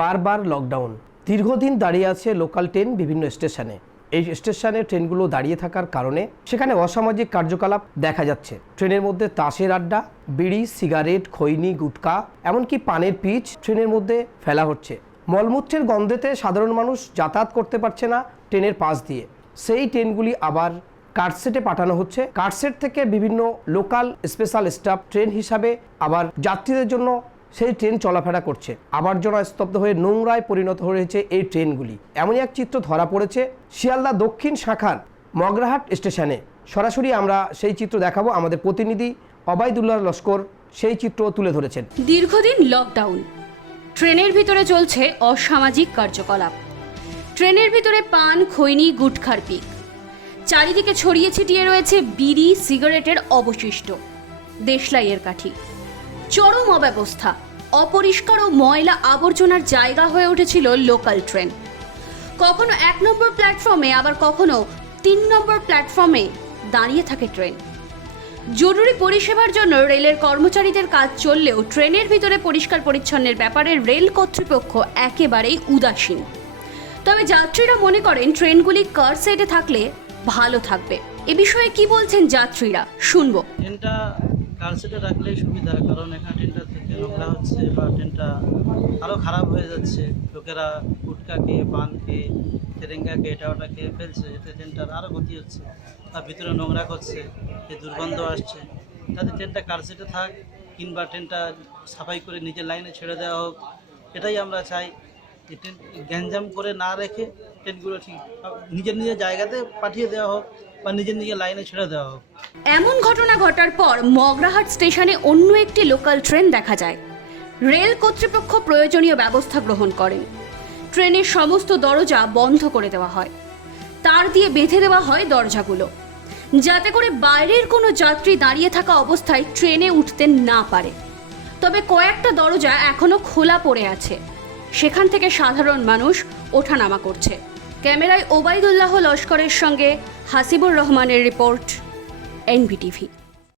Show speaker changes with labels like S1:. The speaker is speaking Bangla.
S1: বারবার লকডাউন দীর্ঘদিন দাঁড়িয়ে আছে লোকাল ট্রেন বিভিন্ন স্টেশনে এই স্টেশনে ট্রেনগুলো দাঁড়িয়ে থাকার কারণে সেখানে অসামাজিক কার্যকলাপ দেখা যাচ্ছে। ট্রেনের মধ্যে তাসের আড্ডা, বিড়ি সিগারেট খৈনি, গুটকা, এমনকি পানের পিচ ট্রেনের মধ্যে ফেলা হচ্ছে। মলমূত্রের গন্ধেতে সাধারণ মানুষ যাতায়াত করতে পারছে না ট্রেনের পাশ দিয়ে। সেই ট্রেনগুলি আবার কার্ডসেটে পাঠানো হচ্ছে। কার্ডসেট থেকে বিভিন্ন লোকাল স্পেশাল স্টাফ ট্রেন হিসাবে আবার যাত্রীদের জন্য সেই ট্রেন চলাফেরা করছে। আবর্জনা স্তব্ধ হয়ে নোংরায় পরিণত হয়েছে এই ট্রেনগুলি। এমনই এক চিত্র ধরা পড়েছে শিয়ালদা দক্ষিণ শাখার মগরাহাট স্টেশনে। সরাসরি আমরা সেই চিত্র দেখাবো আমাদের প্রতিনিধি অবায়দুল্লাহ লস্কর সেই চিত্র তুলে ধরেছেন।
S2: দীর্ঘদিন লকডাউন ট্রেনের ভিতরে চলছে অসামাজিক কার্যকলাপ। ট্রেনের ভিতরে পান, খৈনি, গুটখার পিক। চারিদিকে ছড়িয়ে ছিটিয়ে রয়েছে বিড়ি, সিগারেটের অবশিষ্ট। দেশলাইয়ের কাঠি। চরম অব্যবস্থা, অপরিষ্কার ও ময়লা আবর্জনার জায়গা হয়ে উঠেছিল লোকাল ট্রেন। কখনো এক নম্বর প্ল্যাটফর্মে, আবার কখনো তিন নম্বর প্ল্যাটফর্মে দাঁড়িয়ে থাকে ট্রেন। জরুরি পরিষেবার জন্য রেলের কর্মচারীদের কাজ চললেও ট্রেনের ভিতরে পরিষ্কার পরিচ্ছন্নের ব্যাপারে রেল কর্তৃপক্ষ একেবারেই উদাসীন। তবে যাত্রীরা মনে করেন ট্রেনগুলি কার সাইডে থাকলে ভালো থাকবে। এ বিষয়ে কি বলছেন যাত্রীরা? শুনব।
S3: ট্রেনটা কার সিটে রাখলেই সুবিধা, কারণ এখানে ট্রেনটা থেকে নোংরা হচ্ছে বা ট্রেনটা আরও খারাপ হয়ে যাচ্ছে। লোকেরা গুটকা খেয়ে, পান খেয়ে, তেরেঙ্গা খেয়ে এটা ওটা খেয়ে ফেলছে, এতে ট্রেনটার আরও ক্ষতি হচ্ছে তার ভিতরে নোংরা করছে যে দুর্গন্ধ আসছে। তাতে ট্রেনটা কার সিটে থাক কিংবা ট্রেনটা সাফাই করে নিজের লাইনে ছেড়ে দেওয়া হোক, এটাই আমরা চাই। গ্যাঞ্জাম করে না রেখে ট্রেনগুলো ঠিক, নিজের নিজের জায়গাতে পাঠিয়ে দেওয়া হোক।
S2: এমন ঘটনা ঘটার পর মগরাহাট স্টেশনে অন্য একটি লোকাল ট্রেন দেখা যায়। রেল কর্তৃপক্ষ প্রয়োজনীয় ব্যবস্থা গ্রহণ করেন। ট্রেনের সমস্ত দরজা বন্ধ করে দেওয়া হয়। তার দিয়ে বেঁধে দেওয়া হয় দরজাগুলো। যাতে করে বাইরের কোনো যাত্রী দাঁড়িয়ে থাকা অবস্থায় ট্রেনে উঠতে না পারে। তবে কয়েকটা দরজা এখনও খোলা পড়ে আছে। সেখান থেকে সাধারণ মানুষ ওঠানামা করছে। ক্যামেরায় ওবায়দুল্লাহ লস্করের সঙ্গে হাসিবুর রহমানের রিপোর্ট এনবিটিভি।